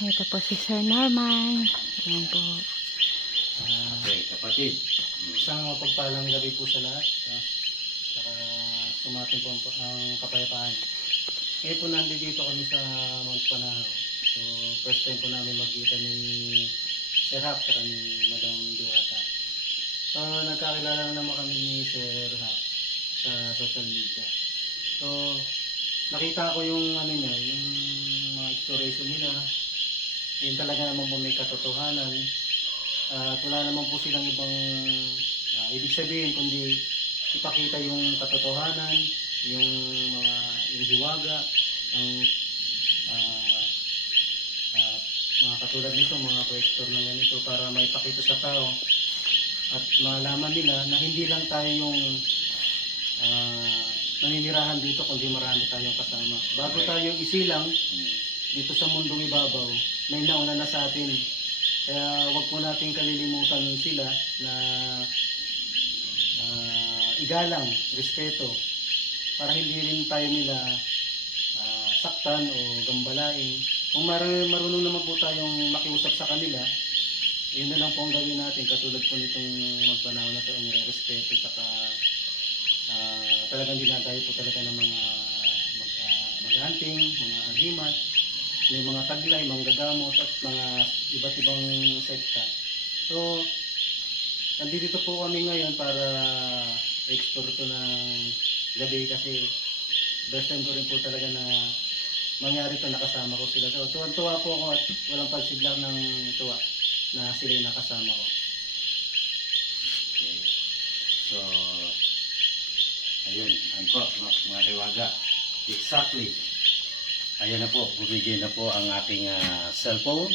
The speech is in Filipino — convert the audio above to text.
Ito po si Sir Norman. Ayan po. Okay, kapatid. Isang mapagpalang gabi po sa lahat. Saka sumating po ang kapayapaan. Ngayon po nandito kami sa Mount Panahaw. So first time po namin magkita ni Sir Hap at ni Madam Diwata. So nagkakilala na naman kami ni Sir Hap sa social media. So nakita ko yung ano niya, yung mga exploration nila. Yun talaga naman po may katotohanan. At wala naman po silang ibang ibig sabihin kundi ipakita yung katotohanan, yung yung hiwaga, ang mga katulad nito, mga collector ng ganito para maipakita sa tao at malaman nila na hindi lang tayo yung naninirahan dito kundi marami tayong kasama. Bago tayo isilang dito sa mundong ibabaw, may nauna na sa atin. Kaya wag po nating kalilimutan sila na igalang, respeto, para hindi rin tayo nila saktan o gambalain. Kung marunong naman po tayong makiusap sa kanila, yun na lang po ang gawin natin, katulad po nitong magpanahon na ito, ang respeto, saka talagang dinadayo po talaga ng mga mag-hunting, mga agimat, may mga taglay, mga gagamot at mga iba't ibang sekta. So, nandito po kami ngayon para explore ito ng gabi kasi first time ko rin po talaga na mangyari ito, nakasama ko sila. So, tuwa po ako at walang pagsidlang ng tuwa na sila yung nakasama ko. Okay. So, ayun, po, mga hiwaga. Exactly. Ayan na po, bumigay na po ang aking cellphone.